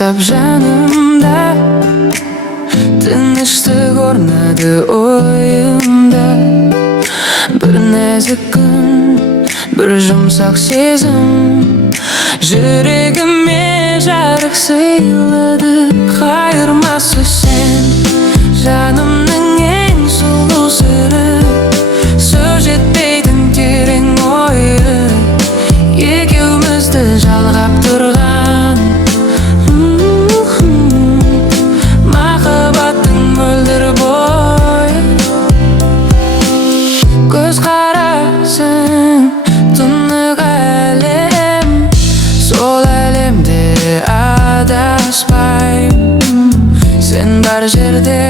бастап жанымда, тыныштық орнады ойымда. Бір нәзік күн, бір жұмсақ сезім, жүрегіме жарық сыйлады. Қайырмасы сен, жанымның ең сұлу сыры, сөз жетпейтін терең ойы, екеумізді жалғап тұрған махаббаттың мөлдір бойы. Көз қарасың, тұнық әлем, сол әлемде адаспаймын. Сен бар жерде